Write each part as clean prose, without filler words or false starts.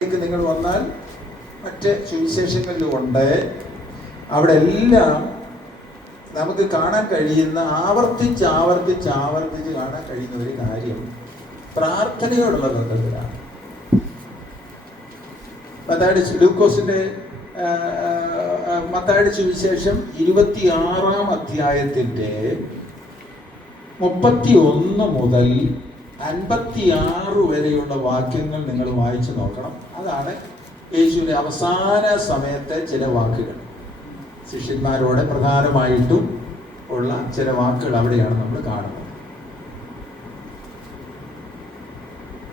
നിങ്ങൾ വന്നാൽ മറ്റ് സുവിശേഷങ്ങളിലുണ്ട്. അവിടെ എല്ലാം നമുക്ക് കാണാൻ കഴിയുന്ന ആവർത്തിച്ച് കാണാൻ കഴിയുന്ന ഒരു കാര്യം പ്രാർത്ഥനയോടുള്ള ബന്ധത്തിലാണ്. ലൂക്കോസിന്റെ മത്തായിയുടെ സുവിശേഷം 26-ാം അധ്യായത്തിന്റെ 31 മുതൽ 56 വരെയുള്ള വാക്യങ്ങൾ നിങ്ങൾ വായിച്ചു നോക്കണം. അതാണ് യേശുവിന്റെ അവസാന സമയത്തെ ചില വാക്കുകൾ. ശിഷ്യന്മാരോട് പ്രധാനമായിട്ടും ഉള്ള ചില വാക്കുകൾ അവിടെയാണ് നമ്മൾ കാണുന്നത്.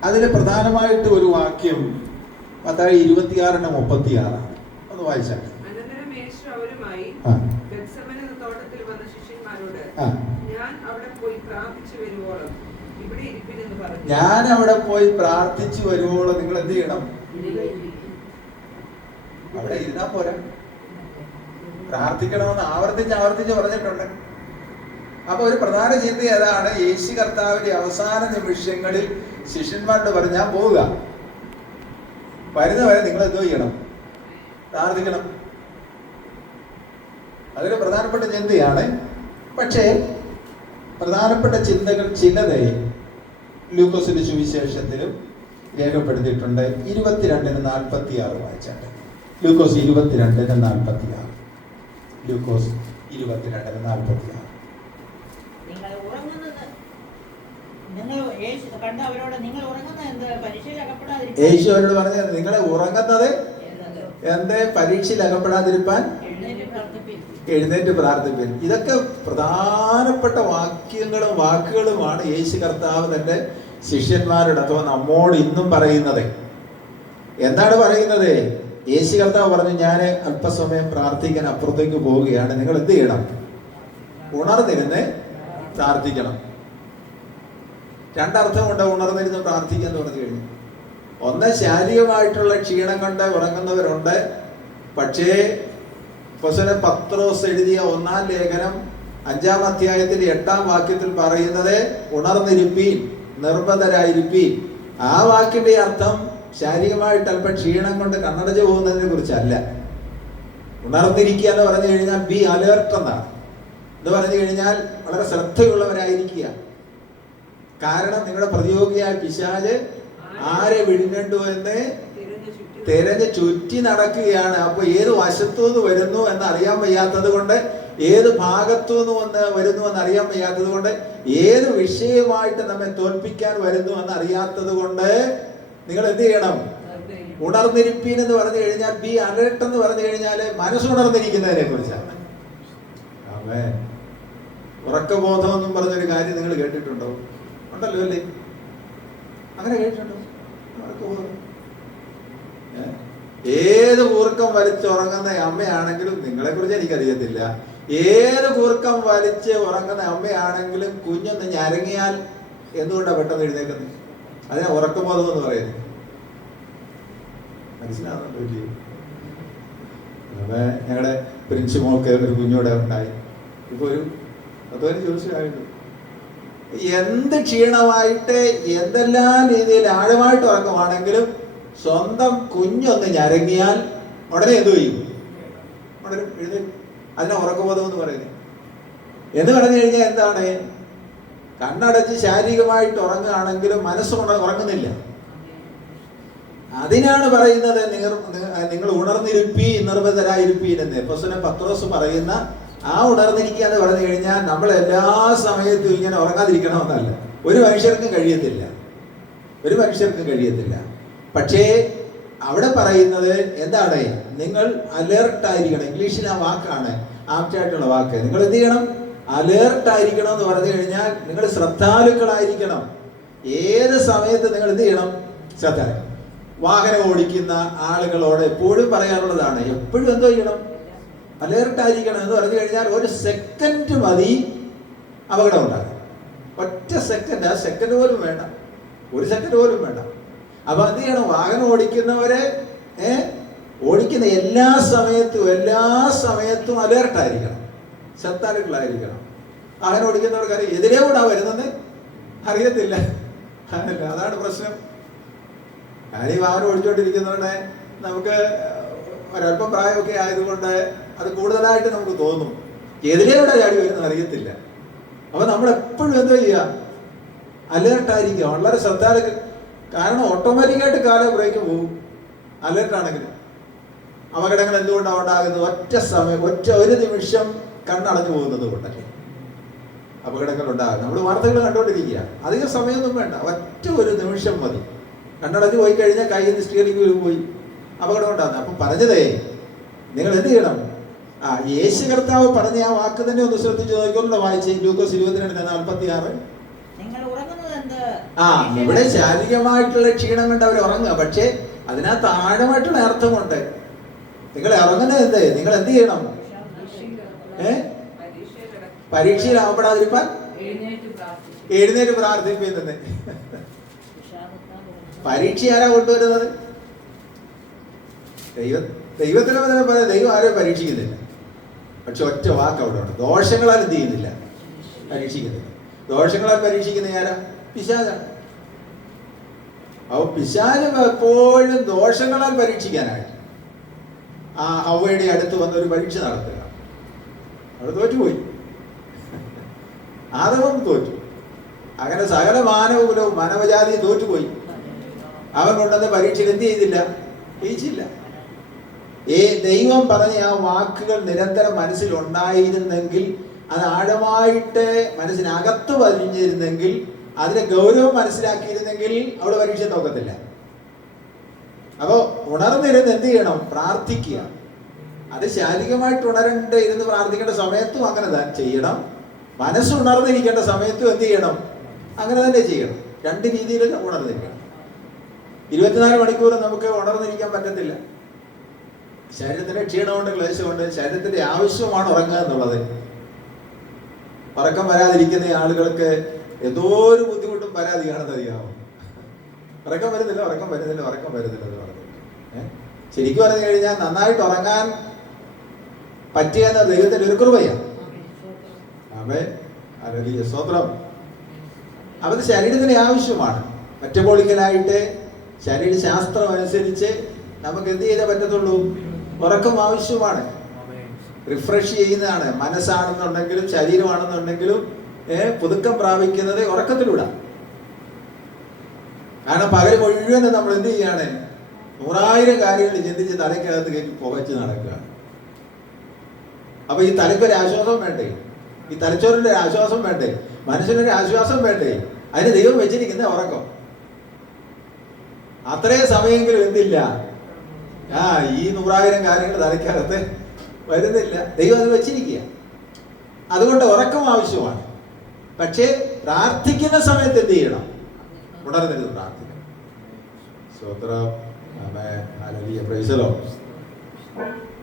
അതിൽ പ്രധാനമായിട്ട് ഒരു വാക്യം മത്തായി 26:36 ഒന്ന് വായിച്ചാൽ. ഞാൻ അവിടെ പോയി പ്രാർത്ഥിച്ചു വരുവോളം നിങ്ങൾ എന്ത് ചെയ്യണം? അവിടെ ഇരുന്നാ പോരാ, പ്രാർത്ഥിക്കണമെന്ന് ആവർത്തിച്ച് പറഞ്ഞിട്ടുണ്ട്. അപ്പൊ ഒരു പ്രധാന ചിന്ത ഏതാണ്? യേശു കർത്താവിന്റെ അവസാന നിമിഷങ്ങളിൽ ശിഷ്യന്മാരോട് പറഞ്ഞു, ഞാൻ പോവുക, വരുന്നവരെ നിങ്ങൾ എന്തോ ചെയ്യണം? പ്രാർത്ഥിക്കണം. അതൊരു പ്രധാനപ്പെട്ട ചിന്തയാണ്. പക്ഷേ പ്രധാനപ്പെട്ട ചിന്തകൾ ചിലത് ലൂക്കോസിന്റെ സുവിശേഷത്തിലും രേഖപ്പെടുത്തിയിട്ടുണ്ട്. 22:46 വായിച്ചാൽ. ലൂക്കോസ് 22:46. ലൂക്കോസ് 22:46. യേശു അവരോട് പറഞ്ഞത്, നിങ്ങളെ ഉറങ്ങുന്നത് എന്ത്? പരീക്ഷയിൽ അകപ്പെടാതിരിപ്പാൻ എഴുന്നേറ്റ് പ്രാർത്ഥിപ്പിൻ. ഇതൊക്കെ പ്രധാനപ്പെട്ട വാക്കുകളുമാണ് യേശു കർത്താവ് തന്റെ ശിഷ്യന്മാരോട് അഥവാ നമ്മോട് ഇന്നും പറയുന്നത്. എന്താണ് പറയുന്നത്? യേശു കർത്താവ് പറഞ്ഞു, ഞാൻ അല്പസമയം പ്രാർത്ഥിക്കാൻ അപ്പുറത്തേക്ക് പോവുകയാണ്, നിങ്ങൾ എന്ത് ചെയ്യണം? ഉണർന്നിരുന്ന് പ്രാർത്ഥിക്കണം. രണ്ടർത്ഥമുണ്ട് ഉണർന്നിരുന്ന് പ്രാർത്ഥിക്കുക എന്ന് പറഞ്ഞു കഴിഞ്ഞു. ഒന്ന്, ശാരീരികമായിട്ടുള്ള ക്ഷീണം കൊണ്ട് ഉറങ്ങുന്നവരുണ്ട്. പക്ഷേ പത്രോസ് എഴുതിയ 1-ാം ലേഖനം 5-ാം അധ്യായത്തിന്റെ 8-ാം വാക്യത്തിൽ പറയുന്നത് ഉണർന്നിരുപ്പീൻ, നിർബന്ധരായിരിപ്പീൻ. ആ വാക്കിന്റെ അർത്ഥം ശാരീരികമായിട്ട് അല്പം ക്ഷീണം കൊണ്ട് കണ്ണടച്ചു പോകുന്നതിനെ കുറിച്ചല്ല. ഉണർന്നിരിക്കുക എന്ന് പറഞ്ഞു കഴിഞ്ഞാൽ ബി അലേർട്ട് എന്നാണ്. എന്ന് പറഞ്ഞു കഴിഞ്ഞാൽ വളരെ ശ്രദ്ധയുള്ളവരായിരിക്കുക. കാരണം നിങ്ങളുടെ പ്രതിയോഗിയായ പിശാച് ആരെ വിഴുങ്ങണ്ടു എന്ന് തിരഞ്ഞ് ചുറ്റി നടക്കുകയാണ്. അപ്പൊ ഏത് വശത്തുനിന്ന് വരുന്നു എന്ന് അറിയാൻ വയ്യാത്തത് കൊണ്ട്, ഏത് ഭാഗത്തുനിന്ന് വരുന്നു എന്ന് അറിയാൻ വയ്യാത്തത് കൊണ്ട്, ഏത് വിഷയമായിട്ട് നമ്മെ തോൽപ്പിക്കാൻ വരുന്നു എന്ന് അറിയാത്തത് കൊണ്ട് നിങ്ങൾ എന്ത് ചെയ്യണം? ഉണർന്നിരിപ്പീൻ എന്ന് പറഞ്ഞു കഴിഞ്ഞാൽ ബി അലേർട്ട് എന്ന് പറഞ്ഞു കഴിഞ്ഞാൽ മനസ്സുണർന്നിരിക്കുന്നതിനെ കുറിച്ചാണ്. ആമേൻ. ഉറക്കബോധം എന്നും പറഞ്ഞൊരു കാര്യം നിങ്ങൾ കേട്ടിട്ടുണ്ടോ? ഉണ്ടല്ലോ അല്ലേ? അങ്ങനെ കേട്ടിട്ടുണ്ടോ? ഉറക്കബോധം. ഏത് കൂർക്കം വലിച്ചുറങ്ങുന്ന അമ്മയാണെങ്കിലും, നിങ്ങളെ കുറിച്ച് എനിക്കറിയത്തില്ല, ഏത് കൂർക്കം വലിച്ച് ഉറങ്ങുന്ന അമ്മയാണെങ്കിലും കുഞ്ഞൊന്ന് ഞരങ്ങിയാൽ എന്തുകൊണ്ടാണ് പെട്ടെന്ന് എഴുന്നേക്കുന്നത്? അതിനെ ഉറക്കബോധം എന്ന് പറയുന്നത്. മനസ്സിലാവുന്നുണ്ടോ? ഞങ്ങളുടെ പ്രിൻസിമോൾക്ക് ഒരു കുഞ്ഞൂടെ ഉണ്ടായി. ഇപ്പൊ ഒരു 15 ദിവസമായിട്ട് എന്ത് ക്ഷീണമായിട്ട് എന്തെല്ലാം രീതിയിൽ ആഴമായിട്ട് ഉറക്കമാണെങ്കിലും സ്വന്തം കുഞ്ഞൊന്ന് ഞരങ്ങിയാൽ ഉടനെ എന്തു ചെയ്യും? ഉടനെ എഴുന്നേൽക്കും. അതിനെ ഉറക്കബോധം എന്ന് പറയുന്നത്. എന്ന് പറഞ്ഞു കഴിഞ്ഞാൽ എന്താണ്? കണ്ണടച്ച് ശാരീരികമായിട്ട് ഉറങ്ങുകയാണെങ്കിലും മനസ്സ് ഉറങ്ങുന്നില്ല. അതിനാണ് പറയുന്നത് നിങ്ങൾ ഉണർന്നിരുപ്പീ, നിർബന്ധരായിരിപ്പീൻ എന്ന്. അപ്പോസ്തലൻ പത്രോസ് പറയുന്ന ആ ഉണർന്നിരിക്കുക എന്ന് പറഞ്ഞു കഴിഞ്ഞാൽ നമ്മൾ എല്ലാ സമയത്തും ഇങ്ങനെ ഉറങ്ങാതിരിക്കണമെന്നല്ല. ഒരു മനുഷ്യർക്കും കഴിയത്തില്ല. പക്ഷേ അവിടെ പറയുന്നത് എന്താണ്? നിങ്ങൾ അലേർട്ടായിരിക്കണം. ഇംഗ്ലീഷിൽ ആ വാക്കാണ് ആപ്റ്റായിട്ടുള്ള വാക്ക്. നിങ്ങൾ എന്ത് ചെയ്യണം? അലേർട്ടായിരിക്കണം എന്ന് പറഞ്ഞു കഴിഞ്ഞാൽ നിങ്ങൾ ശ്രദ്ധാലുക്കളായിരിക്കണം. ഏത് സമയത്ത് നിങ്ങൾ എന്ത് ചെയ്യണം? ശ്രദ്ധ. വാഹനം ഓടിക്കുന്ന ആളുകളോട് എപ്പോഴും പറയാനുള്ളതാണ്, എപ്പോഴും എന്തോ ചെയ്യണം? അലേർട്ടായിരിക്കണം എന്ന് പറഞ്ഞു കഴിഞ്ഞാൽ ഒരു സെക്കൻഡ് മതി അപകടം ഉണ്ടാകും. ഒറ്റ സെക്കൻഡ്, ആ സെക്കൻഡ് പോലും വേണ്ട, ഒരു സെക്കൻഡ് പോലും വേണ്ട. അപ്പൊ എന്ത് ചെയ്യണം? വാഹനം ഓടിക്കുന്നവരെ ഓടിക്കുന്ന എല്ലാ സമയത്തും അലേർട്ടായിരിക്കണം, ശ്രദ്ധാലുക്കളായിരിക്കണം. വാഹനം ഓടിക്കുന്നവർക്കറിയാം എതിരെ കൂടാ വരുന്നത്, അറിയത്തില്ല. അതാണ് പ്രശ്നം. ഞാൻ ഈ വാഹനം ഓടിച്ചുകൊണ്ടിരിക്കുന്നതുകൊണ്ട് നമുക്ക് ഒരല്പം പ്രായമൊക്കെ ആയതുകൊണ്ട് അത് കൂടുതലായിട്ട് നമുക്ക് തോന്നും. എതിരെവിടെ ചാടി വരുന്നത് അറിയത്തില്ല. അപ്പൊ നമ്മൾ എപ്പോഴും എന്താ ചെയ്യുക? അലേർട്ടായിരിക്കുക, വളരെ ശ്രദ്ധാലു. കാരണം ഓട്ടോമാറ്റിക്കായിട്ട് കാലം ബ്രേക്ക് പോകും അലേർട്ടാണെങ്കിൽ. അപകടങ്ങൾ എന്തുകൊണ്ടാണ് ഉണ്ടാകുന്നത്? ഒറ്റ സമയം, ഒരു നിമിഷം കണ്ണടഞ്ഞു പോകുന്നത് കൊണ്ടല്ലേ അപകടങ്ങൾ ഉണ്ടാകും. നമ്മൾ വാർത്തകൾ കണ്ടുകൊണ്ടിരിക്കുക, അധികം സമയമൊന്നും വേണ്ട, ഒറ്റ ഒരു നിമിഷം മതി. കണ്ണടഞ്ഞു പോയി കഴിഞ്ഞാൽ കയ്യിൽ നിന്ന് സ്റ്റിയറിംഗ് പോയി അപകടം ഉണ്ടാകുന്നത്. അപ്പം പറഞ്ഞതേ, നിങ്ങൾ എന്ത് ചെയ്യണം? യേശു കർത്താവ് പറഞ്ഞ ആ വാക്ക് തന്നെ ഒന്ന് ശ്രദ്ധിച്ചു നോക്കിക്കൊണ്ടോ. വായിച്ച് ലൂക്കോസ് 22:46. ഇവിടെ ശാരീരികമായിട്ടുള്ള ക്ഷീണം കൊണ്ട് അവർ ഉറങ്ങുക, പക്ഷേ അതിനകത്ത് ആഴമായിട്ടുള്ള അർത്ഥമുണ്ട്. നിങ്ങൾ ഇറങ്ങുന്നത് എന്ത്? നിങ്ങൾ എന്ത് ചെയ്യണം? പരീക്ഷയിലാവപ്പെടാതിരിക്കാൻ എഴുന്നേറ്റ് പ്രാർത്ഥിപ്പിക്കുന്നത്. പരീക്ഷ ആരാ കൊണ്ടുവരുന്നത്? ദൈവത്തിന് പറയാം, ദൈവം ആരെയും പരീക്ഷിക്കുന്നില്ല. പക്ഷെ ഒറ്റ വാക്ക് അവിടെ ഉണ്ട്. ദോഷങ്ങളാൽ എന്ത് ചെയ്യുന്നില്ല? പരീക്ഷിക്കുന്നില്ല. ദോഷങ്ങളാൽ പരീക്ഷിക്കുന്ന ആരാ? പിശാചാണ്. അപ്പൊ പിശാച് എപ്പോഴും ദോഷങ്ങളാൽ പരീക്ഷിക്കാനായിട്ട് ഹവ്വയുടെ അടുത്ത് വന്നൊരു പരീക്ഷ നടത്തുക. അവിടെ തോറ്റുപോയി. ആദവും തോറ്റു. അങ്ങനെ സകല മാനവകുലവും മാനവജാതിയും തോറ്റുപോയി. അവൻ കൊണ്ടുവന്ന പരീക്ഷയിൽ എന്ത് ചെയ്തില്ല? ജയിച്ചില്ല. ദൈവം പറഞ്ഞ ആ വാക്കുകൾ നിരന്തരം മനസ്സിലുണ്ടായിരുന്നെങ്കിൽ, അത് ആഴമായിട്ട് മനസ്സിനകത്ത് പതിഞ്ഞിരുന്നെങ്കിൽ, അതിന്റെ ഗൗരവം മനസ്സിലാക്കിയിരുന്നെങ്കിൽ അവിടെ പരീക്ഷ നോക്കത്തില്ല. അപ്പോ ഉണർന്നിരുന്ന് എന്ത് ചെയ്യണം? പ്രാർത്ഥിക്കുക. അത് ശാരീരികമായിട്ട് ഇരുന്ന് പ്രാർത്ഥിക്കേണ്ട സമയത്തും അങ്ങനെ ചെയ്യണം. മനസ്സ് ഉണർന്നിരിക്കേണ്ട സമയത്തും എന്ത് ചെയ്യണം? അങ്ങനെ തന്നെ ചെയ്യണം. രണ്ട് രീതിയിൽ ഉണർന്നിരിക്കണം. 24 മണിക്കൂർ നമുക്ക് ഉണർന്നിരിക്കാൻ പറ്റത്തില്ല. ശരീരത്തിന്റെ ക്ഷീണമുണ്ട്, ക്ലേശമുണ്ട്. ശരീരത്തിന്റെ ആവശ്യമാണ് ഉറങ്ങുക എന്നുള്ളത്. ഉറക്കം വരാതിരിക്കുന്ന ആളുകൾക്ക് എന്തോ ഒരു ബുദ്ധിമുട്ടും പരാതിയാണെന്ന് അറിയാമോ? ഉറക്കം വരുന്നില്ല എന്ന് പറഞ്ഞു. ശരിക്കും പറഞ്ഞു കഴിഞ്ഞാൽ നന്നായിട്ട് ഉറങ്ങാൻ പറ്റിയെന്ന ദൈവത്തിന്റെ ഒരു കൃപയാണ്. സ്തോത്രം. അവന് ശരീരത്തിന്റെ ആവശ്യമാണ്. മെറ്റബോളിക്കലായിട്ട് ശരീരശാസ്ത്രം അനുസരിച്ച് നമുക്ക് എന്ത് ചെയ്തേ പറ്റത്തുള്ളൂ? ഉറക്കം ആവശ്യമാണ്. റിഫ്രഷ് ചെയ്യുന്നതാണ്. മനസ്സാണെന്നുണ്ടെങ്കിലും ശരീരമാണെന്നുണ്ടെങ്കിലും പുതുക്കം പ്രാപിക്കുന്നത് ഉറക്കത്തിലൂടെ. കാരണം പകൽ മുഴുവൻ നമ്മൾ എന്ത് ചെയ്യാണ്? 100,000 കാര്യങ്ങൾ ചിന്തിച്ച് തലയ്ക്കകത്ത് കയറ്റി പുകച്ച് നടക്കുകയാണ്. അപ്പൊ ഈ തലയ്ക്കൊരു ആശ്വാസം വേണ്ടേ? ഈ തലച്ചോറിന്റെ ഒരു ആശ്വാസം വേണ്ടേ? മനസ്സിനൊരു ആശ്വാസം വേണ്ടേ? അതിന് ദൈവം വെച്ചിരിക്കുന്ന ഉറക്കം. അത്രയും സമയമെങ്കിലും എന്തില്ല? ഈ 100,000 കാര്യങ്ങൾ തലയ്ക്കകത്ത് വരുന്നില്ല. ദൈവം അത് വെച്ചിരിക്കുക. അതുകൊണ്ട് ഉറക്കം ആവശ്യമാണ്. പക്ഷേ പ്രാർത്ഥിക്കുന്ന സമയത്ത് എന്ത് ചെയ്യണം? ഉണർന്നിരുന്ന് പ്രാർത്ഥിക്കണം. സ്തോത്രം.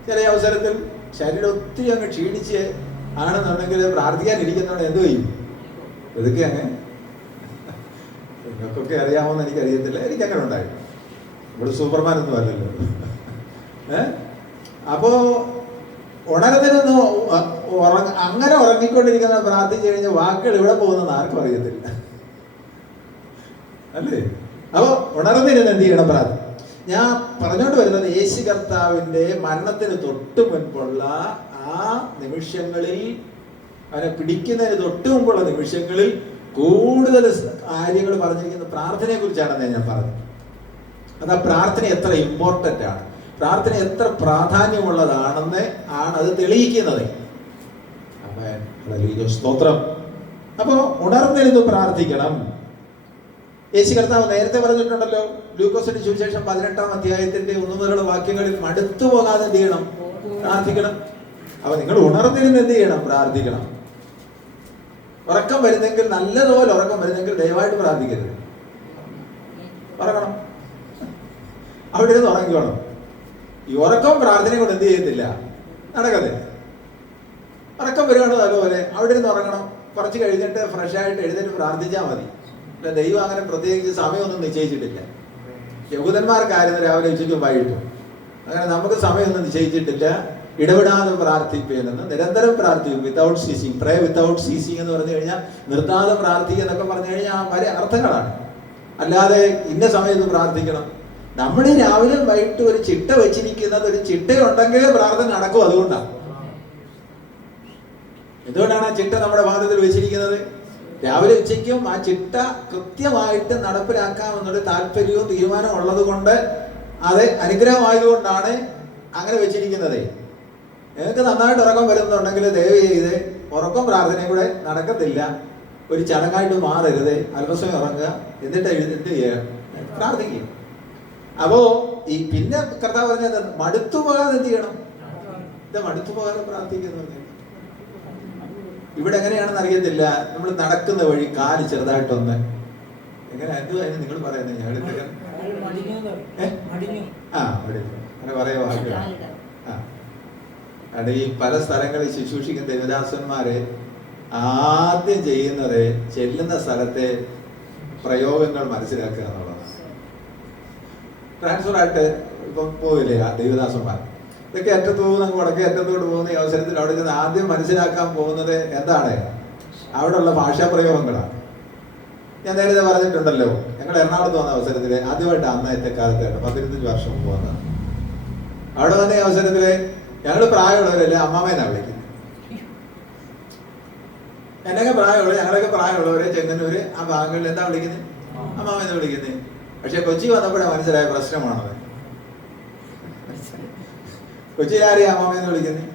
ചില അവസരത്തിൽ ശരീരം ഒത്തിരി അങ്ങ് ക്ഷീണിച്ച് ആണെന്നുണ്ടെങ്കിൽ പ്രാർത്ഥിക്കാൻ ഇരിക്കുന്നവടെ എന്ത് ചെയ്യും? ഇതൊക്കെ അങ്ങ് നിങ്ങൾക്കൊക്കെ അറിയാമോന്ന് എനിക്കറിയത്തില്ല. എനിക്കങ്ങനെ ഉണ്ടായിരുന്നു. ഇവിടെ സൂപ്പർമാൻ ഒന്നും അല്ലല്ലോ. അപ്പോ ഉണർന്നിരുന്ന് അങ്ങനെ ഉറങ്ങിക്കൊണ്ടിരിക്കുന്ന പ്രാർത്ഥിച്ചു കഴിഞ്ഞാൽ വാക്കുകൾ ഇവിടെ പോകുന്നത് ആർക്കും അറിയത്തില്ല, അല്ലേ? അപ്പൊ ഉണർന്നിരുന്ന് എന്ത് ചെയ്യണം? പ്രാർത്ഥന. ഞാൻ പറഞ്ഞോണ്ട് വരുന്നത് യേശു കർത്താവിന്റെ മരണത്തിന് തൊട്ട് മുൻപുള്ള ആ നിമിഷങ്ങളിൽ, അവനെ പിടിക്കുന്നതിന് തൊട്ട് മുമ്പുള്ള നിമിഷങ്ങളിൽ കൂടുതൽ കാര്യങ്ങൾ പറഞ്ഞിരിക്കുന്ന പ്രാർത്ഥനയെ കുറിച്ചാണ് ഞാൻ പറഞ്ഞത്. അത് ആ പ്രാർത്ഥന എത്ര ഇമ്പോർട്ടൻ്റ് ആണ്, പ്രാർത്ഥന എത്ര പ്രാധാന്യമുള്ളതാണെന്ന് ആണ് അത് തെളിയിക്കുന്നത്. സ്തോത്രം. അപ്പോ ഉണർന്നിരുന്ന് പ്രാർത്ഥിക്കണം. യേശു കർത്താവ് നേരത്തെ പറഞ്ഞിട്ടുണ്ടല്ലോ, ലൂക്കോസിന്റെ സുവിശേഷം 18-ാം അധ്യായത്തിന്റെ 1 മുതലുള്ള വാക്യങ്ങളിൽ മടുത്തു പോകാതെ എന്ത് ചെയ്യണം? പ്രാർത്ഥിക്കണം. അപ്പൊ നിങ്ങൾ ഉണർന്നിരുന്ന് എന്ത് ചെയ്യണം? പ്രാർത്ഥിക്കണം. ഉറക്കം വരുന്നെങ്കിൽ, നല്ലതുപോലെ ഉറക്കം വരുന്നെങ്കിൽ ദയവായിട്ട് പ്രാർത്ഥിക്കരുത്. ഉറങ്ങണം, അവിടെ ഇരുന്ന് ഉറങ്ങിക്കോണം. ഈ ഉറക്കം പ്രാർത്ഥന കൊണ്ട് എന്ത് ചെയ്യത്തില്ല, നടക്കത്തില്ല. ഉറക്കം വരികയാണോ അതുപോലെ അവിടെ ഇരുന്ന് ഉറങ്ങണം. കുറച്ച് കഴിഞ്ഞിട്ട് ഫ്രഷ് ആയിട്ട് എഴുന്നേറ്റ് പ്രാർത്ഥിച്ചാൽ മതി. ദൈവം അങ്ങനെ പ്രത്യേകിച്ച് സമയമൊന്നും നിശ്ചയിച്ചിട്ടില്ല. യഹൂദന്മാർക്കായിരുന്നു രാവിലെ ഉച്ചയ്ക്കും വൈകിട്ടും. അങ്ങനെ നമുക്ക് സമയമൊന്നും നിശ്ചയിച്ചിട്ടില്ല. ഇടപെടാതെ പ്രാർത്ഥിപ്പിക്കുന്നത്, നിരന്തരം പ്രാർത്ഥിക്കും. വിത്തൗട്ട് സീസിങ്, പ്രേ വിത്തൗട്ട് സീസിങ് എന്ന് പറഞ്ഞു കഴിഞ്ഞാൽ നിർത്താതെ പ്രാർത്ഥിക്കുക എന്നൊക്കെ പറഞ്ഞു കഴിഞ്ഞാൽ പല അർത്ഥങ്ങളാണ്. അല്ലാതെ ഇന്ന സമയത്ത് പ്രാർത്ഥിക്കണം, നമ്മൾ ഈ രാവിലെ വൈകിട്ട് ഒരു ചിട്ട വെച്ചിരിക്കുന്നത്, ഒരു ചിട്ടയുണ്ടെങ്കിലേ പ്രാർത്ഥന നടക്കും. അതുകൊണ്ടാണ്. എന്തുകൊണ്ടാണ് ആ ചിട്ട നമ്മുടെ ഭാഗത്തിൽ വെച്ചിരിക്കുന്നത്? രാവിലെ ഉച്ചയ്ക്കും ആ ചിട്ട കൃത്യമായിട്ട് നടപ്പിലാക്കാമെന്നൊരു താല്പര്യവും തീരുമാനവും ഉള്ളത് കൊണ്ട്, അത് അനുഗ്രഹമായതുകൊണ്ടാണ് അങ്ങനെ വെച്ചിരിക്കുന്നത്. നിങ്ങൾക്ക് നന്നായിട്ട് ഉറക്കം വരുന്നുണ്ടെങ്കിൽ ദയവ് ചെയ്ത് ഉറക്കം പ്രാർത്ഥനയും കൂടെ നടക്കത്തില്ല. ഒരു ചടങ്ങായിട്ട് മാറരുത്. അല്പസമയം ഉറങ്ങുക, എന്നിട്ട് എന്ത് ചെയ്യുക? പ്രാർത്ഥിക്കുക. അപ്പോ ഈ പിന്നെ കർത്താവ് പറഞ്ഞത് മടുത്തു പോകാതെ എന്ത് ചെയ്യണം? ഇത് മടുത്തു പോകാതെ പ്രാർത്ഥിക്കുന്നത്. ഇവിടെ എങ്ങനെയാണെന്ന് അറിയത്തില്ല. നമ്മൾ നടക്കുന്ന വഴി കാല് ചെറുതായിട്ടൊന്ന് എങ്ങനെ എന്തുവായിരുന്നു നിങ്ങൾ പറയുന്നത്? ഞങ്ങൾ അങ്ങനെ പറയുമോ? അത് ഈ പല സ്ഥലങ്ങളിൽ ശുശ്രൂഷിക്കുന്ന ദേവദാസന്മാരെ ആദ്യം ചെയ്യുന്നത് ചെല്ലുന്ന സ്ഥലത്തെ പ്രയോഗങ്ങൾ മനസ്സിലാക്കുക എന്നുള്ളതാണ്. ട്രാൻസ്ഫർ ആയിട്ട് ഇപ്പം പോവില്ലേ ആ ദേവദാസന്മാർ, ഇതൊക്കെ അറ്റത്ത് പോകുന്ന വടക്കേ അറ്റത്തോട്ട് പോകുന്ന ഈ അവസരത്തിൽ അവിടെ ചെന്ന് ആദ്യം മനസ്സിലാക്കാൻ പോകുന്നത് എന്താണ്? അവിടെയുള്ള ഭാഷാപ്രയോഗങ്ങളാണ്. ഞാൻ നേരത്തെ പറഞ്ഞിട്ടുണ്ടല്ലോ, ഞങ്ങൾ എറണാകുളത്ത് വന്ന അവസരത്തിൽ ആദ്യമായിട്ട് അന്നത്തെ കാലത്തായിട്ട് 15 വർഷം മുമ്പ് വന്നത്. അവിടെ വന്ന അവസരത്തില് ഞങ്ങൾ പ്രായമുള്ളവരല്ലേ അമ്മാമേനാ വിളിക്കുന്നത്. എന്നൊക്കെ പ്രായമുള്ള ഞങ്ങളൊക്കെ പ്രായമുള്ളവരെ ചെങ്ങന്നൂര് ആ ഭാഗങ്ങളിൽ എന്താ വിളിക്കുന്നത്? അമ്മാമേന്ന് വിളിക്കുന്നത്. പക്ഷെ കൊച്ചി വന്നപ്പോഴേ മനസ്സിലായ പ്രശ്നമാണത്. കൊച്ചിയിലാരെയും അമ്മാമേന്ന് വിളിക്കുന്നത്?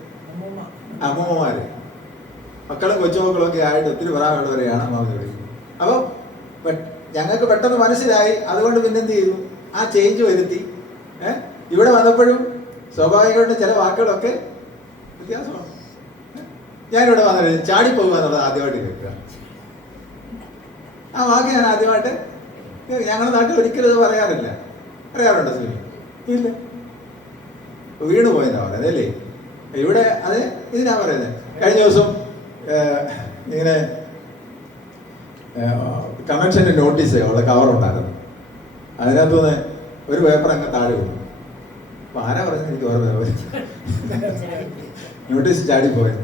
അമ്മൂമ്മമാര്. മക്കളും കൊച്ചുമക്കളും ഒക്കെ ആയിട്ട് ഒത്തിരി പ്രായമുള്ളവരെയാണ് അമ്മാമേന്ന് വിളിക്കുന്നത്. അപ്പൊ ഞങ്ങൾക്ക് പെട്ടെന്ന് മനസ്സിലായി. അതുകൊണ്ട് പിന്നെന്ത് ചെയ്തു? ആ ചേഞ്ച് വരുത്തി. ഇവിടെ വന്നപ്പോഴും സ്വാഭാവികമായിട്ട് ചില വാക്കുകളൊക്കെ വ്യത്യാസമാണ്. ഞാനിവിടെ വന്നത് ചാടിപ്പോകുക എന്നുള്ളത് ആദ്യമായിട്ട് കേൾക്കുക. ആ വാക്ക് ഞാൻ ആദ്യമായിട്ട് ഞങ്ങളുടെ നാട്ടിൽ ഒരിക്കലും ഇത് പറയാറില്ല. പറയാറുണ്ടോ സുനി? ഇല്ല. വീണ് പോയെന്നാ പറയുന്നത് അല്ലേ? ഇവിടെ അത് ഇതിനാ പറയുന്നത്. കഴിഞ്ഞ ദിവസം ഇങ്ങനെ കൺവെൻഷന്റെ നോട്ടീസ് ഉള്ള കവറുണ്ടായിരുന്നു. അതിനകത്തുനിന്ന് ഒരു പേപ്പർ അങ്ങ് താഴെ വീണു. അപ്പൊ ആരാ പറഞ്ഞത് എനിക്ക് ഓർമ്മ. നോട്ടീസ് ചാടിപ്പോയത്.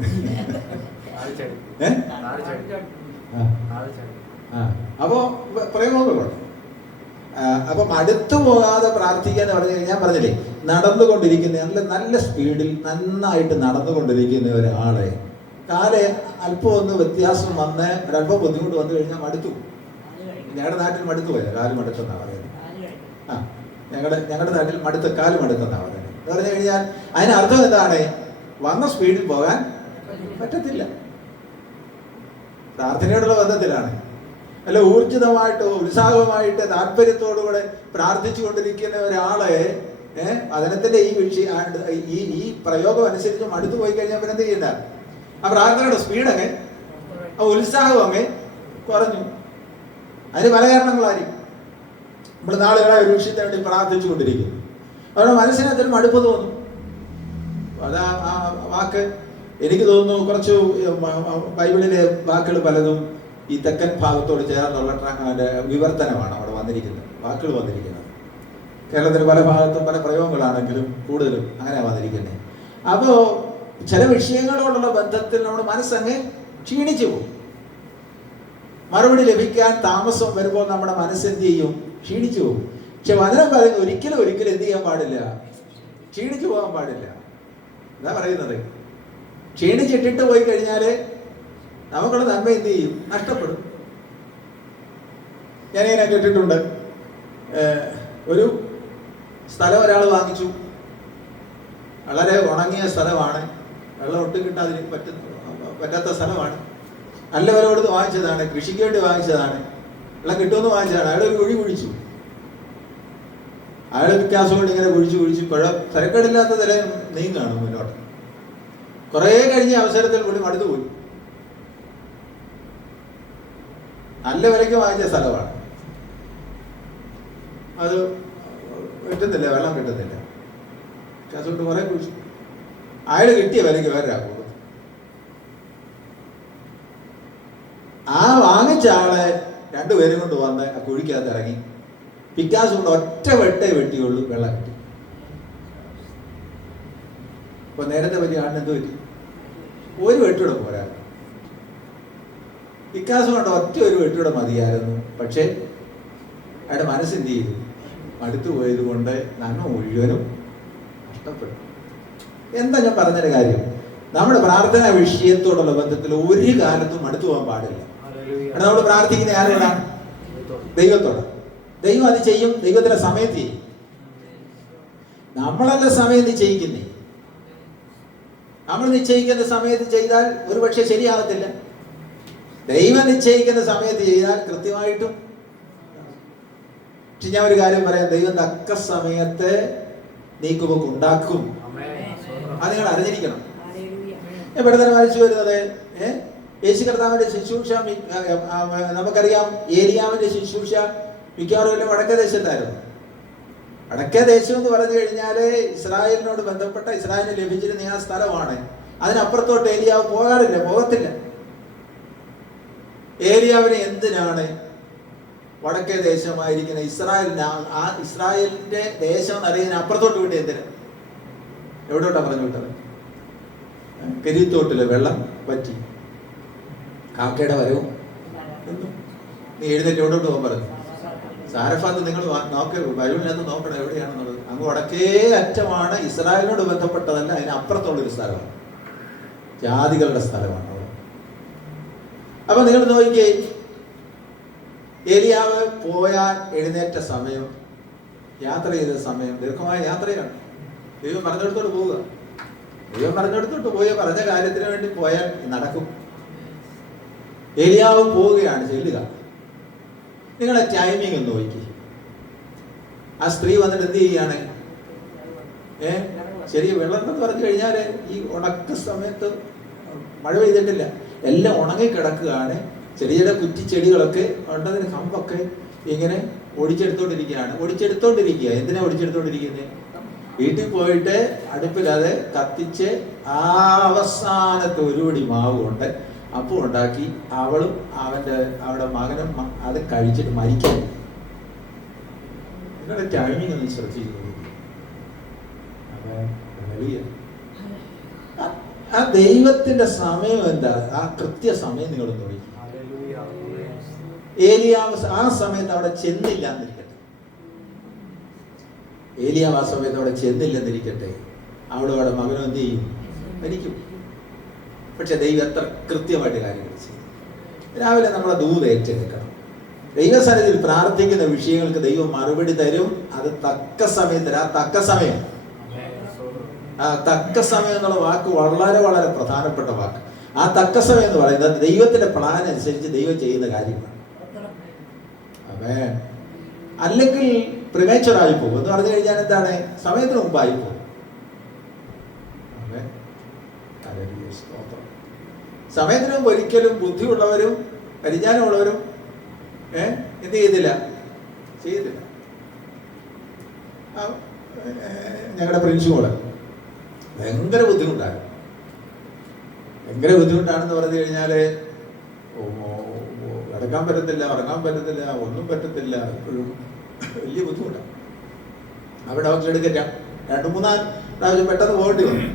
അപ്പോ പ്രയോഗങ്ങളുണ്ട്. അപ്പൊ മടുത്തു പോകാതെ പ്രാർത്ഥിക്കുക എന്ന് പറഞ്ഞു കഴിഞ്ഞാൽ, പറഞ്ഞില്ലേ, നടന്നുകൊണ്ടിരിക്കുന്ന നല്ല നല്ല സ്പീഡിൽ നന്നായിട്ട് നടന്നുകൊണ്ടിരിക്കുന്ന ഒരാളെ കാല് അല്പം ഒന്ന് വ്യത്യാസം വന്ന് ഒരല്പം ബുദ്ധിമുട്ട് വന്നു കഴിഞ്ഞാൽ മടുത്തു. ഞങ്ങളുടെ നാട്ടിൽ മടുത്തു പോയത് കാല് മടുത്തെന്നാണ് പറയുന്നത്. ഞങ്ങളുടെ നാട്ടിൽ കാല് മടുത്തെന്നാണ് പറയുന്നത്. എന്ന് പറഞ്ഞു കഴിഞ്ഞാൽ അതിനർത്ഥം എന്താണ്? വന്ന സ്പീഡിൽ പോകാൻ പറ്റത്തില്ല. പ്രാർത്ഥനയോടുള്ള ബന്ധത്തിലാണ്. അല്ല, ഊർജിതമായിട്ട് ഉത്സാഹമായിട്ട് താല്പര്യത്തോടുകൂടെ പ്രാർത്ഥിച്ചു കൊണ്ടിരിക്കുന്ന ഒരാളെ വചനത്തിന്റെ ഈ വിഷയം ഈ പ്രയോഗം അനുസരിച്ച് മടുത്തു പോയി കഴിഞ്ഞാൽ പിന്നെ എന്ത് ചെയ്യണ്ട? ആ പ്രാർത്ഥനയുടെ സ്പീഡ് അങ്ങ്, ആ ഉത്സാഹം അങ്ങ് കുറഞ്ഞു. അതിന് പല കാരണങ്ങളായിരിക്കും. നമ്മൾ നാളുകളെ ഒരു വിഷയത്തെ വേണ്ടി പ്രാർത്ഥിച്ചു കൊണ്ടിരിക്കും. അവരുടെ മനസ്സിനകത്തൊരു മടുപ്പ് തോന്നും. അത് ആ വാക്ക് എനിക്ക് തോന്നുന്നു കുറച്ച് ബൈബിളിലെ വാക്കുകൾ പലതും ഈ തെക്കൻ ഭാഗത്തോട് ചേർന്നുള്ള വിവർത്തനമാണ് അവിടെ വന്നിരിക്കുന്നത്, വാക്കുകൾ വന്നിരിക്കുന്നത്. കേരളത്തിൽ പല ഭാഗത്തും പല പ്രയോഗങ്ങളാണെങ്കിലും കൂടുതലും അങ്ങനെ വന്നിരിക്കുന്നത്. അപ്പോ ചില വിഷയങ്ങളോടുള്ള ബന്ധത്തിൽ നമ്മുടെ മനസ്സങ്ങ് ക്ഷീണിച്ചു പോകും. മറുപടി ലഭിക്കാൻ താമസം വരുമ്പോൾ നമ്മുടെ മനസ്സെന്ത് ചെയ്യും? ക്ഷീണിച്ചു പോകും. പക്ഷെ വചനം പറയുന്നത് ഒരിക്കലും എന്ത് ചെയ്യാൻ പാടില്ല? ക്ഷീണിച്ചു പോകാൻ പാടില്ല. എന്താ പറയുന്നത്? ക്ഷീണിച്ചിട്ടിട്ട് പോയി കഴിഞ്ഞാല് നമുക്കുള്ള നന്മ എന്ത് ചെയ്യും? നഷ്ടപ്പെടും. ഞാനിങ്ങനെ കേട്ടിട്ടുണ്ട്, ഒരു സ്ഥലം ഒരാൾ വാങ്ങിച്ചു. വളരെ ഉണങ്ങിയ സ്ഥലമാണ്, വെള്ളം ഒട്ടും കിട്ടാതെ പറ്റാത്ത സ്ഥലമാണ്. നല്ല വില കൊടുത്ത് വാങ്ങിച്ചതാണ്, കൃഷിക്ക് വേണ്ടി വാങ്ങിച്ചതാണ്, വെള്ളം കിട്ടുമെന്ന് വാങ്ങിച്ചതാണ്. അയാൾ ഒരു കുഴി കുഴിച്ചു. അയാൾ വിശ്വാസം കൊണ്ട് ഇങ്ങനെ കുഴിച്ചു തിരക്കേടില്ലാത്ത നില നീങ്ങാണ് മുന്നോട്ട്. കുറെ കഴിഞ്ഞ അവസരത്തിൽ കൂടി മടുത്തു പോയി. നല്ല വിലയ്ക്ക് വാങ്ങിച്ച സ്ഥലമാണ്, അത് കിട്ടുന്നില്ല, വെള്ളം കിട്ടുന്നില്ല. വിശ്വാസം കൊണ്ട് കുറെ കുഴിച്ചു. അയാൾ കിട്ടിയ വിലയ്ക്ക് വേറൊരാൾ. ആ വാങ്ങിച്ച ആളെ രണ്ടുപേരും കൊണ്ട് വന്ന് ആ കുഴിക്കകത്ത് ഇറങ്ങി പിക്കാസ് കൊണ്ട് ഒറ്റ വെട്ടേ വെട്ടിയുള്ളൂ, വെള്ളം കിട്ടി. അപ്പൊ നേരത്തെ പറ്റിയ ആളിന് എന്ത് പറ്റി? ഒരു വെട്ടിയുടെ പോരാ, പിക്കാസ് കൊണ്ട് ഒറ്റ ഒരു വെട്ടിയുടെ മതിയായിരുന്നു. പക്ഷെ അയാളുടെ മനസ്സെന്ത് ചെയ്തു? മടുത്തു പോയത് കൊണ്ട് നന്മ മുഴുവനും നഷ്ടപ്പെടും. എന്താ ഞാൻ പറഞ്ഞൊരു കാര്യം, നമ്മുടെ പ്രാർത്ഥനാ വിഷയത്തോടുള്ള ബന്ധത്തിൽ ഒരു കാലത്തും മടുത്തു പോകാൻ പാടില്ല. നമ്മൾ പ്രാർത്ഥിക്കുന്ന ആരോടാണ്? ദൈവത്തോട്. ദൈവം അത് ചെയ്യും, ദൈവത്തിന്റെ സമയത്ത് ചെയ്യും. നമ്മളല്ല സമയം നിശ്ചയിക്കുന്നേ. നമ്മൾ നിശ്ചയിക്കുന്ന സമയത്ത് ചെയ്താൽ ഒരുപക്ഷെ ശരിയാകത്തില്ല. ദൈവം നിശ്ചയിക്കുന്ന സമയത്ത് ചെയ്താൽ കൃത്യമായിട്ടും. പക്ഷെ ഞാൻ ഒരു കാര്യം പറയാം, ദൈവം തക്ക സമയത്ത് നീക്കുപോക്ക് ഉണ്ടാക്കും. അത് നിങ്ങൾ അറിഞ്ഞിരിക്കണം. എവിടെ തന്നെ വായിച്ചു വരുന്നത്, യേശു കർത്താവിന്റെ ശുശ്രൂഷ നമുക്കറിയാം. ഏലിയാവിന്റെ ശുശ്രൂഷ മിക്കവാറും വടക്കേ ദേശത്തായിരുന്നു. വടക്കേ ദേശം എന്ന് പറഞ്ഞു കഴിഞ്ഞാല് ഇസ്രായേലിനോട് ബന്ധപ്പെട്ട ഇസ്രായേലിന് ലഭിച്ചിരുന്ന ആ സ്ഥലമാണ്. അതിനപ്പുറത്തോട്ട് ഏലിയാവ് പോകത്തില്ല. ഏലിയാവിനെ എന്തിനാണ് വടക്കേ ദേശമായിരിക്കുന്ന ഇസ്രായേലിന്റെ ദേശം എന്നറിയുന്നതിന് അപ്പുറത്തോട്ട് വിട്ട് എന്തിനാ? എവിടോട്ടാ പറഞ്ഞു വിട്ടത്? കെരീത്തോട്ടില് വെള്ളം പറ്റി, കാക്കയുടെ വരവും. നീ എഴുന്നേറ്റ് എവിടോട്ട് പോകാൻ പറഞ്ഞു? സാരഫാത്ത് നിങ്ങൾ വരവിനകത്ത് നോക്കണം എവിടെയാണെന്നുള്ളത്. അങ്ങ് വടക്കേ അറ്റമാണ്, ഇസ്രായേലിനോട് ബന്ധപ്പെട്ടതല്ല, അതിനപ്പുറത്തുള്ളൊരു സ്ഥലമാണ്, ജാതികളുടെ സ്ഥലമാണ്. അപ്പൊ നിങ്ങൾ നോക്കിക്കേ, ഏലിയാവ് പോയാൽ എഴുന്നേറ്റ സമയം, യാത്ര ചെയ്ത സമയം ദീർഘമായ യാത്രയാണ്. ദൈവം പറഞ്ഞെടുത്തോട്ട് പോവുക. ദൈവം പറഞ്ഞെടുത്തോട്ട് പോയ പറഞ്ഞ കാര്യത്തിന് വേണ്ടി പോയാൽ നടക്കും. ഏലിയാവ് പോവുകയാണ്, ചെല്ലുക. നിങ്ങളെ ടൈമിംഗ് ഒന്ന് നോക്കി. ആ സ്ത്രീ വന്നിട്ട് എന്ത് ചെയ്യാണ്? ശരി, വെള്ളം എന്ന് പറഞ്ഞു കഴിഞ്ഞാല് ഈ ഉണക്ക സമയത്ത് മഴ പെയ്തിട്ടില്ല, എല്ലാം ഉണങ്ങിക്കിടക്കുകയാണ്. ചെറിയ ചെറിയ കുറ്റിച്ചെടികളൊക്കെ ഉണ്ടതിന് കമ്പൊക്കെ ഇങ്ങനെ ഒടിച്ചെടുത്തോണ്ടിരിക്കുക. എന്തിനാ ഒടിച്ചെടുത്തോണ്ടിരിക്കുന്നത്? വീട്ടിൽ പോയിട്ട് അടുപ്പിലത് കത്തിച്ച് ആ അവസാനത്തെ ഒരു പിടി മാവ് കൊണ്ട് അപ്പം ഉണ്ടാക്കി അവളും അവളുടെ മകനും അത് കഴിച്ചിട്ട് മരിക്കാൻ. നിങ്ങളുടെ ടൈമിംഗ് ഒന്ന് ശ്രദ്ധിച്ചു. ആ ദൈവത്തിന്റെ സമയം എന്താ? ആ കൃത്യ സമയം നിങ്ങൾ നോക്കി. ഏലിയാവ് ആ സമയത്ത് അവിടെ ചെന്നില്ല എന്നിരിക്കട്ടെ. ഏലിയാവ് ആ സമയത്ത് അവിടെ ചെന്നില്ലെന്നിരിക്കട്ടെ, അവിടെ മകനും എന്ത് ചെയ്യും? മരിക്കും. പക്ഷെ ദൈവം എത്ര കൃത്യമായിട്ട് കാര്യങ്ങൾ ചെയ്യും. രാവിലെ നമ്മളെ ദൂത് ഏറ്റെടുക്കണം. ദൈവസന്നിധിയിൽ പ്രാർത്ഥിക്കുന്ന വിഷയങ്ങൾക്ക് ദൈവം മറുപടി തരും. അത് തക്ക സമയത്തിന്. ആ തക്ക സമയം എന്നുള്ള വാക്ക് വളരെ വളരെ പ്രധാനപ്പെട്ട വാക്ക്. ആ തക്ക സമയം എന്ന് പറയുന്നത് ദൈവത്തിന്റെ പ്ലാൻ അനുസരിച്ച് ദൈവം ചെയ്യുന്ന കാര്യമാണ്. അല്ലെങ്കിൽ പ്രിമേച്ചറായി പോകും എന്ന് പറഞ്ഞു കഴിഞ്ഞാൽ എന്താണ്? സമയത്തിന് മുമ്പായി പോകും. സമയത്തിന് മുമ്പ് ഒരിക്കലും ബുദ്ധിയുള്ളവരും പരിജ്ഞാനമുള്ളവരും എന്ത് ചെയ്തില്ല. ഞങ്ങളുടെ പ്രിൻസിപ്പള് ഭയങ്കര ബുദ്ധിമുട്ടാണെന്ന് പറഞ്ഞു കഴിഞ്ഞാല് കിടക്കാൻ പറ്റത്തില്ല, ഉറങ്ങാൻ പറ്റത്തില്ല, ഒന്നും പറ്റത്തില്ല. എപ്പോഴും വലിയ ബുദ്ധിമുട്ടാണ്. അവിടെ ഡോക്ടർ എടുക്കറ്റ 2-3 പ്രാവശ്യം പെട്ടെന്ന് പോകേണ്ടി വന്നു.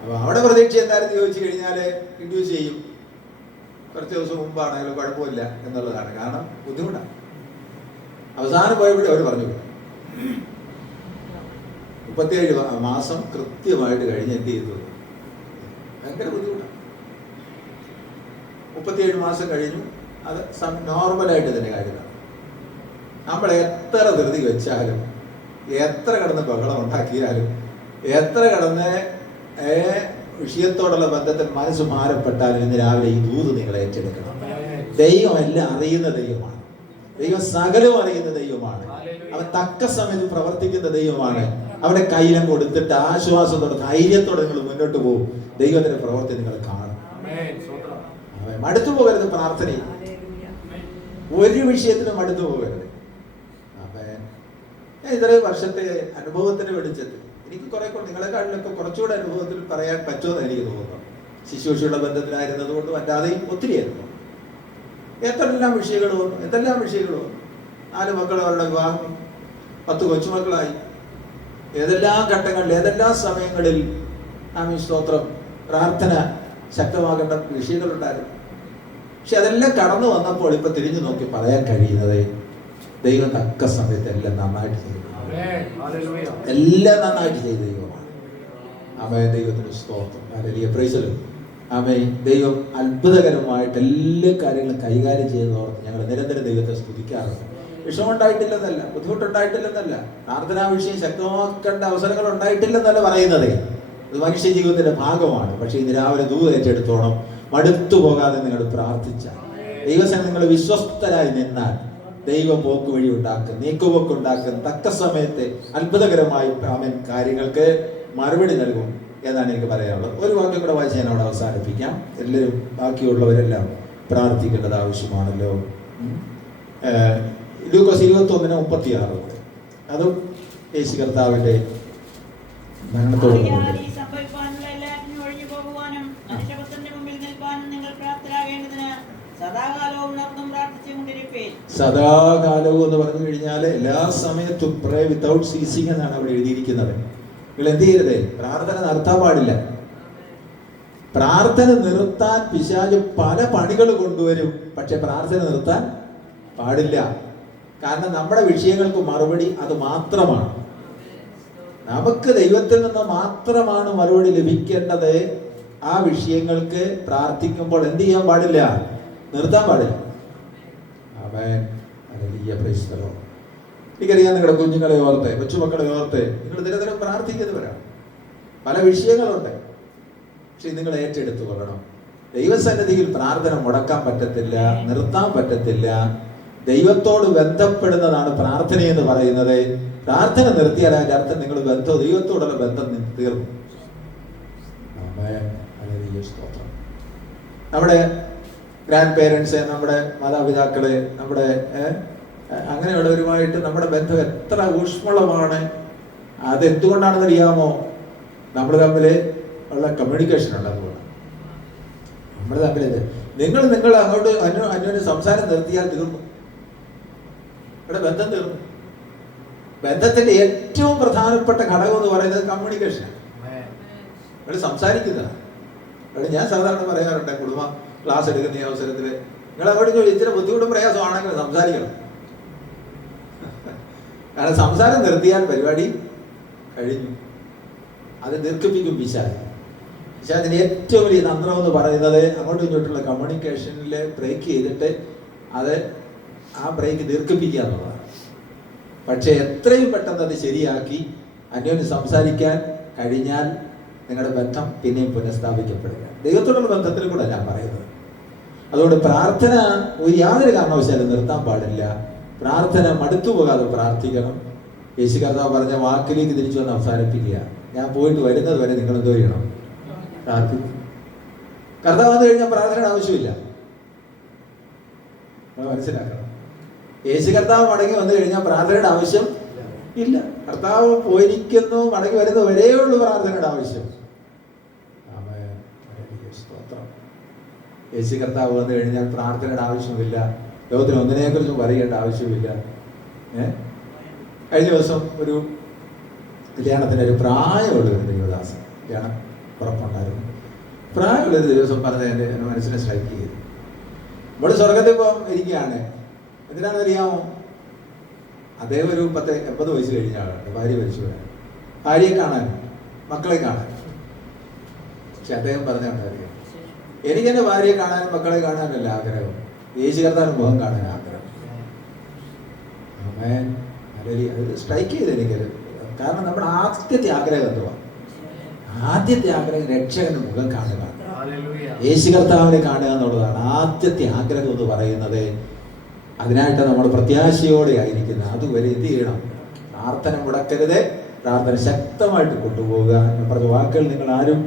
അപ്പൊ അവിടെ പ്രതീക്ഷ എന്തായാലും ചോദിച്ചു കഴിഞ്ഞാല് ഇൻഡ്യൂസ് ചെയ്യും. കുറച്ച് ദിവസം മുമ്പാണെങ്കിലും കുഴപ്പമില്ല എന്നുള്ളതാണ്. കാരണം ബുദ്ധിമുട്ടാണ്. അവസാനം പോയപ്പോഴും അവർ പറഞ്ഞു 37 മാസം കൃത്യമായിട്ട് കഴിഞ്ഞ് എന്ത് ചെയ്തു? ഭയങ്കര ബുദ്ധിമുട്ടാണ്. 37 മാസം കഴിഞ്ഞു. അത് നോർമലായിട്ട് തന്നെ കാര്യമാണ്. നമ്മൾ എത്ര ധൃതി വെച്ചാലും, എത്ര കിടന്ന് ബഹളം ഉണ്ടാക്കിയാലും, എത്ര കിടന്ന് വിഷയത്തോടുള്ള ബന്ധത്തിൽ മനസ്സ് മാറപ്പെട്ടാലും ഇന്ന് രാവിലെ ഈ ദൂത് നിങ്ങൾ ഏറ്റെടുക്കണം. ദൈവം എല്ലാം അറിയുന്ന ദൈവമാണ്. ദൈവം സകലവും അറിയുന്ന ദൈവമാണ്. അവൻ തക്ക സമയത്ത് പ്രവർത്തിക്കുന്ന ദൈവമാണ്. അവന്റെ കയ്യിലും കൊടുത്തിട്ട് ആശ്വാസത്തോടെ ധൈര്യത്തോടെ നിങ്ങൾ മുന്നോട്ട് പോകും. ദൈവത്തിന്റെ പ്രവൃത്തി നിങ്ങൾ കാണും. മടുത്തു പോകരുത് പ്രാർത്ഥനയിൽ. ഒരു വിഷയത്തിനും മടുത്തു പോകരുത്. ഞാൻ ഇത്രയും വർഷത്തെ അനുഭവത്തിന് വെളിച്ചത്തിൽ എനിക്ക് നിങ്ങളെക്കാളിലൊക്കെ കുറച്ചുകൂടെ അനുഭവത്തിൽ പറയാൻ പറ്റുമെന്ന് എനിക്ക് തോന്നുന്നു. ശുശ്രൂഷയുടെ ബന്ധത്തിലായിരുന്നത് കൊണ്ടും അല്ലാതെയും ഒത്തിരി അനുഭവം. എന്തെല്ലാം വിഷയങ്ങൾ വന്നു. 4 മക്കൾ, അവരുടെ വിവാഹം, 10 കൊച്ചുമക്കളായി. ഏതെല്ലാം ഘട്ടങ്ങളിൽ, ഏതെല്ലാം സമയങ്ങളിൽ നാം ഈ സ്തോത്രം പ്രാർത്ഥന ശക്തമാകേണ്ട വിഷയങ്ങളുണ്ടായിരുന്നു. പക്ഷെ അതെല്ലാം കടന്നു വന്നപ്പോൾ ഇപ്പൊ തിരിഞ്ഞു നോക്കി പറയാൻ കഴിയുന്നത് ദൈവം തക്ക സമയത്ത് എല്ലാം നന്നായിട്ട് ചെയ്തു. എല്ലാം നന്നായിട്ട് ചെയ്ത ദൈവമാണ്. ആമേൻ. ദൈവത്തിന് സ്തോത്രം. ഹല്ലേലൂയ. Praise the Lord. ആമേൻ. ദൈവം അത്ഭുതകരമായിട്ട് എല്ലാ കാര്യങ്ങളും കൈകാര്യം ചെയ്തതോർത്ത് ഞങ്ങൾ നിരന്തരം ദൈവത്തെ സ്തുതിക്കാറുണ്ട്. വിഷമമുണ്ടായിട്ടില്ലെന്നല്ല, ബുദ്ധിമുട്ടുണ്ടായിട്ടില്ലെന്നല്ല, പ്രാർത്ഥനാ വിഷയം ശക്തമാക്കേണ്ട അവസരങ്ങൾ ഉണ്ടായിട്ടില്ലെന്നല്ല പറയുന്നത്. ഇത് മനുഷ്യ ജീവിതത്തിന്റെ ഭാഗമാണ്. പക്ഷേ ഇന്ന് രാവിലെ ദൂത് ഏറ്റെടുത്തോണം. മടുത്തു പോകാതെ നിങ്ങൾ പ്രാർത്ഥിച്ചാൽ, ദൈവസേന നിങ്ങൾ വിശ്വസ്തരായി നിന്നാൽ ദൈവം പോക്ക് വഴി ഉണ്ടാക്കും, നീക്കുപോക്ക് ഉണ്ടാക്കും. തക്ക സമയത്ത് അത്ഭുതകരമായി ആമേൻ കാര്യങ്ങൾക്ക് മറുപടി നൽകും എന്നാണ് എനിക്ക് പറയാനുള്ളത്. ഒരു വാക്യം കൂടെ വായിച്ച് ഞാൻ അവിടെ അവസാനിപ്പിക്കാം. എല്ലാവരും ബാക്കിയുള്ളവരെല്ലാം പ്രാർത്ഥിക്കേണ്ടത് ആവശ്യമാണല്ലോ. ലൂക്കോസ് 21:36 അതും യേശു കർത്താവിന്റെ മരണത്തോട് സദാകാലവും എന്ന് പറഞ്ഞു കഴിഞ്ഞാൽ എല്ലാ സമയത്തും പ്രേ വിത്തൗട്ട് സീസിങ് എന്നാണ് അവിടെ എഴുതിയിരിക്കുന്നത്. നിങ്ങൾ എന്ത് ചെയ്യരുത്? പ്രാർത്ഥന നിർത്താൻ പാടില്ല. പ്രാർത്ഥന നിർത്താൻ പിശാച് പല പണികൾ കൊണ്ടുവരും. പക്ഷെ പ്രാർത്ഥന നിർത്താൻ പാടില്ല. കാരണം നമ്മുടെ വിഷയങ്ങൾക്ക് മറുപടി അത് മാത്രമാണ്. നമുക്ക് ദൈവത്തിൽ നിന്ന് മാത്രമാണ് മറുപടി ലഭിക്കേണ്ടത്. ആ വിഷയങ്ങൾക്ക് പ്രാർത്ഥിക്കുമ്പോൾ എന്ത് ചെയ്യാൻ പാടില്ല? നിർത്താൻ പാടില്ല. ആമേൻ. ഹല്ലേലൂയ. Praise the Lord. എനിക്കറിയാം നിങ്ങളുടെ കുഞ്ഞുങ്ങളെ ഓർത്ത്, കൊച്ചുമക്കളെ ഓർത്ത് നിങ്ങൾ നിരന്തരം പ്രാർത്ഥിക്കുന്നവരാണ്. പല വിഷയങ്ങളുണ്ട്. പക്ഷെ നിങ്ങൾ ഏറ്റെടുത്തു കൊള്ളണം. ദൈവസന്നിധിയിൽ പ്രാർത്ഥന മുടക്കാൻ പറ്റത്തില്ല, നിർത്താൻ പറ്റത്തില്ല. ദൈവത്തോട് ബന്ധപ്പെടുന്നതാണ് പ്രാർത്ഥന എന്ന് പറയുന്നത്. പ്രാർത്ഥന നിർത്തിയാൽ അതിന്റെ അർത്ഥം നിങ്ങൾ ദൈവത്തോടുള്ള ബന്ധം തീർന്നു. നമ്മുടെ ഗ്രാൻഡ് പേരൻസ്, നമ്മുടെ മാതാപിതാക്കള്, നമ്മുടെ അങ്ങനെയുള്ളവരുമായിട്ട് നമ്മുടെ ബന്ധം എത്ര ഊഷ്മളമാണ്. അതെന്തുകൊണ്ടാണെന്ന് അറിയാമോ? നമ്മൾ തമ്മിൽ ഉള്ള കമ്മ്യൂണിക്കേഷൻ ഉള്ളതുകൊണ്ട്. നമ്മൾ തമ്മിൽ നിങ്ങൾ അങ്ങോട്ട് അന്യോന്യം സംസാരം നിർത്തിയാൽ തീർന്നു, ഇവിടെ ബന്ധം തീർന്നു. ബന്ധത്തിന്റെ ഏറ്റവും പ്രധാനപ്പെട്ട ഘടകം എന്ന് പറയുന്നത് കമ്മ്യൂണിക്കേഷനാണ്. ഇവിടെ സംസാരിക്കുന്നതാണ്. ഇവിടെ ഞാൻ സാധാരണ പറയാറുണ്ട്, കുടുംബ ക്ലാസ് എടുക്കുന്ന ഈ അവസരത്തിൽ നിങ്ങൾ അങ്ങോട്ട് ചോദിച്ചു ഇച്ചിരി ബുദ്ധിമുട്ടും പ്രയാസമാണെങ്കിൽ സംസാരിക്കണം. കാരണം സംസാരം നിർത്തിയാൽ പരിപാടി കഴിഞ്ഞു. അത് ദീർഘിപ്പിക്കും പിശാച്. പിശാചിന്റെ ഏറ്റവും വലിയ തന്ത്രം എന്ന് പറയുന്നത് അങ്ങോട്ടും ഇങ്ങോട്ടുള്ള കമ്മ്യൂണിക്കേഷനിൽ ബ്രേക്ക് ചെയ്തിട്ട് അത് ആ ബ്രേക്ക് ദീർഘിപ്പിക്കുക എന്നുള്ളതാണ്. പക്ഷെ എത്രയും പെട്ടെന്ന് അത് ശരിയാക്കി അന്യോന്യം സംസാരിക്കാൻ കഴിഞ്ഞാൽ നിങ്ങളുടെ ബന്ധം പിന്നെയും പുനഃസ്ഥാപിക്കപ്പെടുക. ദൈവത്തോടുള്ള ബന്ധത്തിൽ കൂടെ ഞാൻ പറയുന്നത്. അതുകൊണ്ട് പ്രാർത്ഥന യാതൊരു കാരണവശാലും നിർത്താൻ പാടില്ല. പ്രാർത്ഥന മടുത്തു പോകാതെ പ്രാർത്ഥിക്കണം. യേശു കർത്താവ് പറഞ്ഞ വാക്കിലേക്ക് തിരിച്ചു വന്ന് അവസാനിപ്പിക്കുക. ഞാൻ പോയിട്ട് വരുന്നത് വരെ നിങ്ങൾ എന്തോ ചെയ്യണം? പ്രാർത്ഥിക്കും. കർത്താവ് വന്നു കഴിഞ്ഞാൽ പ്രാർത്ഥനയുടെ ആവശ്യമില്ല. നമ്മൾ മനസ്സിലാക്കണം. യേശു കർത്താവ് മടങ്ങി വന്നു കഴിഞ്ഞാൽ പ്രാർത്ഥനയുടെ ആവശ്യം ഇല്ല. കർത്താവ് പോയിരിക്കുന്നു, മടങ്ങി വരുന്ന വരെയുള്ളൂ പ്രാർത്ഥനയുടെ ആവശ്യം. യേശു കർത്താവ് വന്നു കഴിഞ്ഞാൽ പ്രാർത്ഥനയുടെ ആവശ്യമില്ല. ലോകത്തിന് ഒന്നിനെക്കുറിച്ചും പറയേണ്ട ആവശ്യമില്ല. കഴിഞ്ഞ ദിവസം ഒരു കല്യാണത്തിന് ഒരു പ്രായമുള്ളൊരു ദൈവദാസൻ കല്യാണം ഉറപ്പുണ്ടായിരുന്നു. പ്രായമുള്ളൊരു ദിവസം പറഞ്ഞ എൻ്റെ മനസ്സിനെ സ്ട്രൈക്ക് ചെയ്തു. ഇവിടെ സ്വർഗത്തിൽ പോകാൻ ഇരിക്കുകയാണ്. എന്തിനാണെന്ന് അറിയാമോ? അദ്ദേഹം ഒരു 80 വയസ്സ് കഴിഞ്ഞ ആളാണ്. ഭാര്യ മരിച്ചു പോയാൽ, ഭാര്യയെ കാണാൻ, മക്കളെ കാണാൻ. പക്ഷെ അദ്ദേഹം പറഞ്ഞറിയാം, എനിക്ക് എൻ്റെ ഭാര്യയെ കാണാനും മക്കളെ കാണാനല്ല ആഗ്രഹം, യേശു കർത്താവിന്റെ മുഖം കാണാൻ ആഗ്രഹം. അത് സ്ട്രൈക്ക് ചെയ്ത് എനിക്കത്. കാരണം നമ്മുടെ ആദ്യത്തെ ആഗ്രഹം എന്തുവാ? ആദ്യത്തെ ആഗ്രഹം രക്ഷകന്റെ മുഖം കാണുക, യേശു കർത്താവിനെ കാണുക എന്നുള്ളതാണ് ആദ്യത്തെ ആഗ്രഹം എന്ന് പറയുന്നത്. അതിനായിട്ട് നമ്മൾ പ്രത്യാശയോടെ ആയിരിക്കുന്നത്. അതുവരെ എന്ത് ചെയ്യണം? പ്രാർത്ഥന മുടക്കരുത്. പ്രാർത്ഥന ശക്തമായിട്ട് കൊണ്ടുപോകുക. പറഞ്ഞ വാക്കുകൾ നിങ്ങൾ ആരും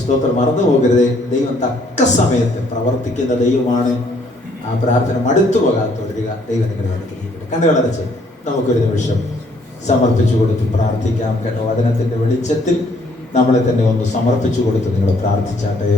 സ്തോത്രം മറന്നു പോകരുത്. ദൈവം തക്ക സമയത്ത് പ്രവർത്തിക്കുന്ന ദൈവമാണ്. ആ പ്രാർത്ഥന മടുത്തു പോകാതെ തുടരുക. ദൈവം നിങ്ങളെ അനുഗ്രഹിക്കട്ടെ. കണ്ണുകളടച്ച് നമുക്കൊരു നിമിഷം സമർപ്പിച്ചു കൊടുത്ത് പ്രാർത്ഥിക്കാം. കേട്ടോ, വചനത്തിന്റെ വെളിച്ചത്തിൽ നമ്മളെ തന്നെ ഒന്ന് സമർപ്പിച്ചു കൊടുത്ത് നിങ്ങൾ പ്രാർത്ഥിച്ചാട്ടെ.